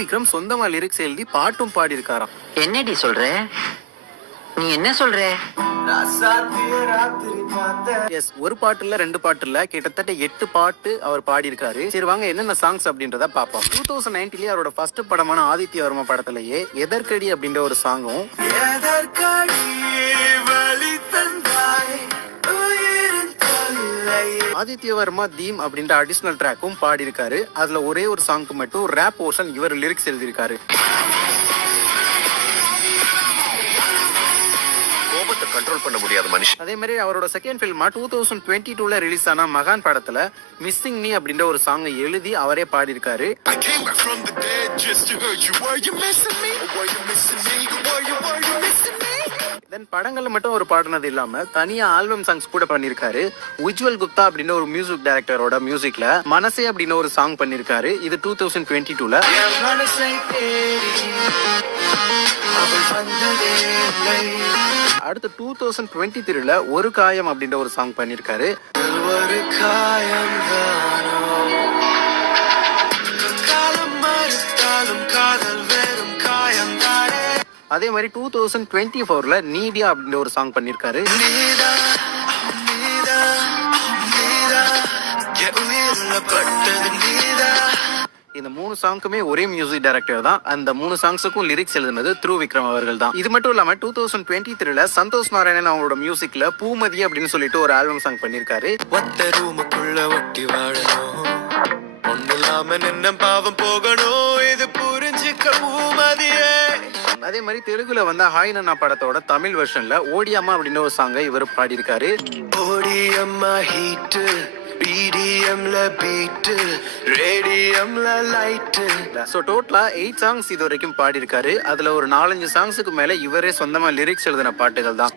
விக்ரம் சொந்தமா லிரிக்ஸ் எழுதி பாட்டும் பாடி இருக்காராம். என்னடி சொல்ற? நீ என்ன சொல்ற? எஸ், ஒரு பாட்டு இல்ல, 2 பாட்டு இல்ல, கிட்டத்தட்ட 8 பாட்டு அவர் பாடி இருக்காரு. சரி வாங்க என்னென்ன சாங்ஸ் அப்படின்றத பாப்போம். 2019 அவரோட ஃபர்ஸ்ட் படமான ஆதித்ய வர்மா படத்திலேயே எதற்கடி அப்படின்ற ஒரு சாங்கும், ஆதித்ய வர்மா தீம் அப்படின்ற அடிஷனல் ட்ராக்கும் பாடி இருக்காரு. அதுல ஒரே ஒரு சாங்க்கு மட்டும் ரேப் போர்ஷன் இவர் லிரிக்ஸ் எழுதியிருக்காரு. கண்ட்ரோல் பண்ண முடியாத மனுஷன். அதே மாதிரி அவரோட செகண்ட் ஃபில்மா 2022ல ரிலீஸ் ஆன மகான் படத்துல மிஸ்ஸிங் மீ அப்படின்ற ஒரு சாங் எழுதி அவரே பாடி இருக்காரு. தென் படங்கள்ல மட்டும் ஒரு பாடினது இல்லாம தனியா ஆல்பம் சாங்ஸ் கூட பண்ணிருக்காரு. உஜ்வல் குப்தா அப்படின்ற ஒரு மியூசிக் டைரக்டரோட மியூசிக்ல மனசே அப்படின்னு ஒரு சாங் பண்ணிருக்காரு. இது 2022ல. அடுத்து 2023ல ஒரு காயம் அப்படின்ற ஒரு சாங் பண்ணிருக்காரு. அதே மாதிரி 2024ல நீடியா அப்படின்ற ஒரு சாங் பண்ணிருக்காரு. இந்த 3 சாங்க்குமே ஒரே மியூசிக் டைரக்டர் தான். அந்த 3 சாங்ஸுக்கும் லிரிக்ஸ் எழுதுனது த்ரூ விக்ரம் அவர்கள் தான். இது மட்டும் இல்லாம 2023ல சந்தோஷ் நாராயணன் அவங்களோட மியூசிக்ல பூமதி அப்படின்னு சொல்லிட்டு ஒரு ஆல்பம் சாங் பண்ணிருக்காரு. ஒத்த ரூமுக்குள்ள ஒட்டி வாழணும், ஒண்ணு இல்லாம நின்ன பாவம் போகணும், இது புரிஞ்சுக்க பூமதியே. அதே மாதிரி தெலுங்குல வந்த ஹாய் நன்னா படத்தோட தமிழ் வெர்ஷன்ல ஓடியம்மா அப்படின்னு ஒரு சாங்கை இவர் பாடி இருக்காரு. ஓடியம்மா ஹீட், பிடிஎம்ல பீட், ரேடியம்ல லைட். சோ டோட்டலா 8 சாங்ஸ் இது வரைக்கும் பாடி இருக்காரு. அதுல ஒரு 4-5 சாங்ஸுக்கு மேல இவரே சொந்தமா லிரிக்ஸ் எழுதின பாட்டுகள் தான்.